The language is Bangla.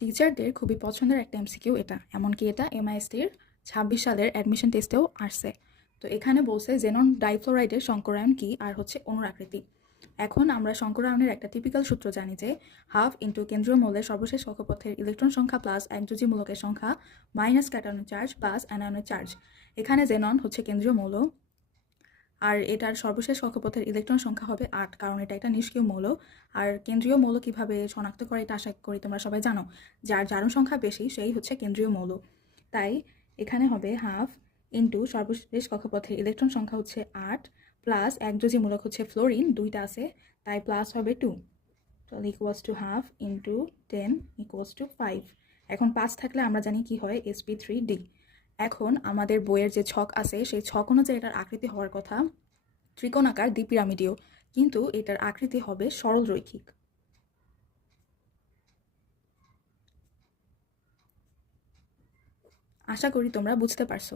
টিচারদের খুবই পছন্দের একটা এমসিকিউ এটা, এমনকি এটা এমআইএসটির 26 সালের অ্যাডমিশন টেস্টেও আসছে। তো এখানে বলছে জেনন ডাইফ্লোরাইডের সংকরায়ন কি আর হচ্ছে অণুর আকৃতি। এখন আমরা সংকরায়নের একটা টিপিক্যাল সূত্র জানি যে হাফ ইন্টু কেন্দ্রীয় মৌলের সর্বশেষ কক্ষপথের ইলেকট্রন সংখ্যা প্লাস একযোজী মূলকের সংখ্যা মাইনাস ক্যাটায়নের চার্জ প্লাস অ্যানায়নের চার্জ। এখানে জেনন হচ্ছে কেন্দ্রীয় মৌল, আর এটার সর্বশেষ কক্ষপথের ইলেকট্রন সংখ্যা হবে 8, কারণ এটা একটা নিষ্ক্রিয় মৌল। আর কেন্দ্রীয় মৌল কিভাবে শনাক্ত করে এটা আশা করি তোমরা সবাই জানো, যার জারণ সংখ্যা বেশি সেই হচ্ছে কেন্দ্রীয় মৌল। তাই এখানে হবে হাফ ইন্টু সর্বশেষ কক্ষপথের ইলেকট্রন সংখ্যা হচ্ছে 8 প্লাস একযোজী মূলক হচ্ছে ফ্লোরিন, দুইটা আছে তাই প্লাস হবে 2, তাহলে equals to half into 10 equals to 5। এখন 5 থাকলে আমরা জানি কি হয়, sp3d। এখন আমাদের বইয়ের যে ছক আছে সেই ছক অনুযায়ী এটার আকৃতি হওয়ার কথা ত্রিকোণাকার দ্বিপিরামিডীয়, কিন্তু এটার আকৃতি হবে সরল রৈখিক। আশা করি তোমরা বুঝতে পারছো।